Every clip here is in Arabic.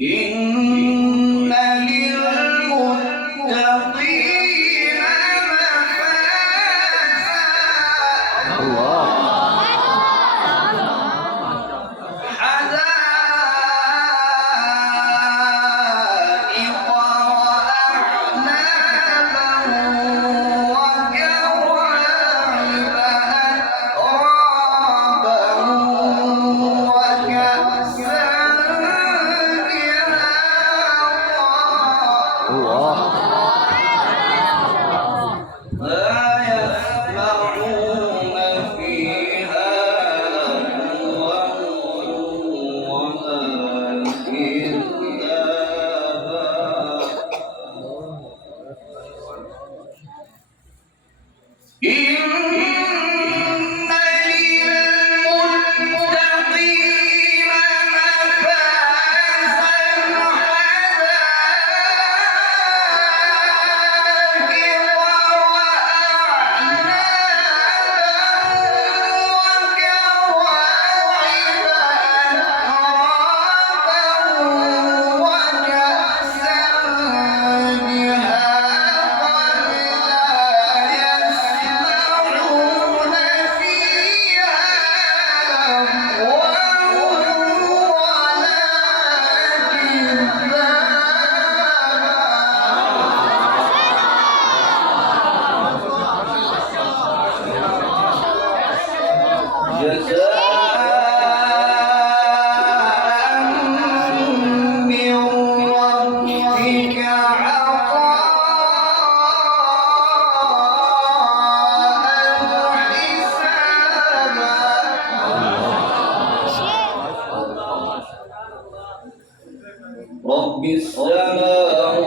إن للمتقين مفازا حدائق وأعنابا وكواعب أترابا وكأسا لا يسمعون فيها لغوا ولا كذابا إن للمتقين مفازا حدائق جزاء من ربك عطاء حسابا رب السماوات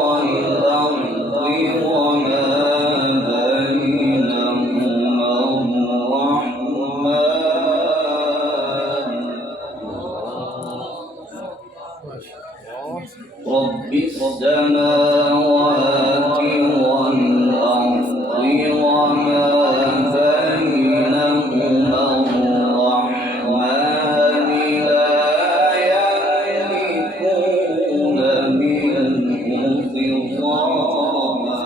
والأرض وما بينهما الرحمن رب السماوات والأرض وما بينهما الرحمن لا يملكون منه خطابا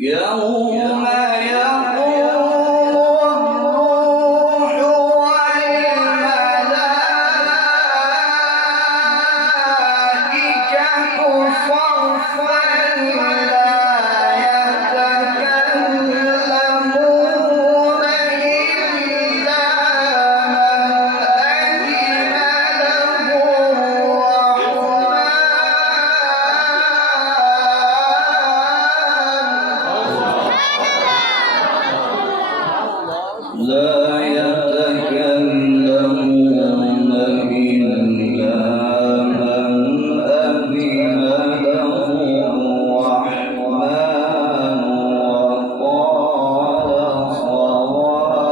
يوم يقوم الروح والملائكة صفا لا يتكلمون إلا من أذن له الرحمن لا يتكلمون إلا من أذن له الرحمن وقال صوابا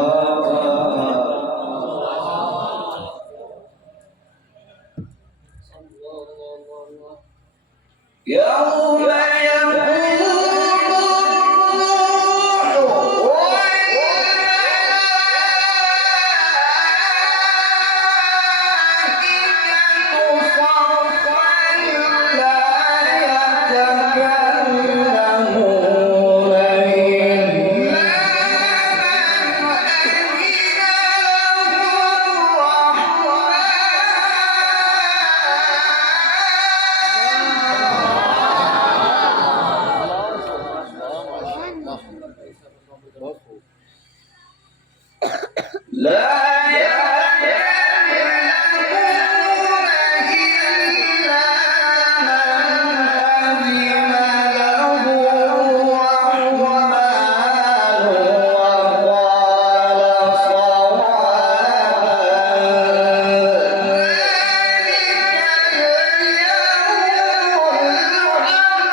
يوم لا يتكلمون إلا من أذن له الرحمن وقال صوابا ذلك اليوم الحق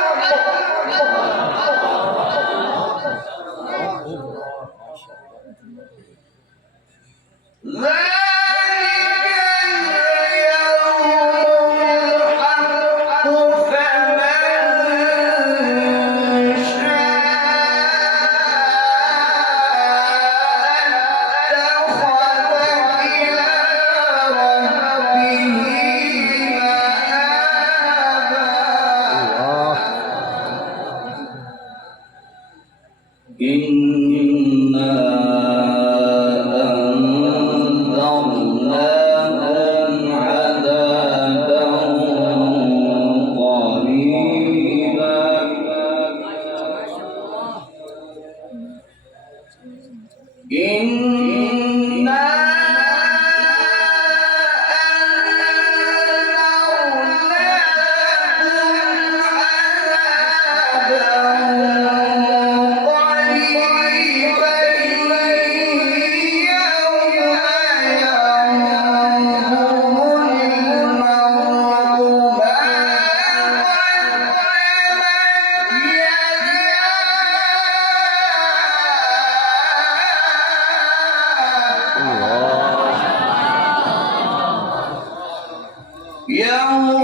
يوم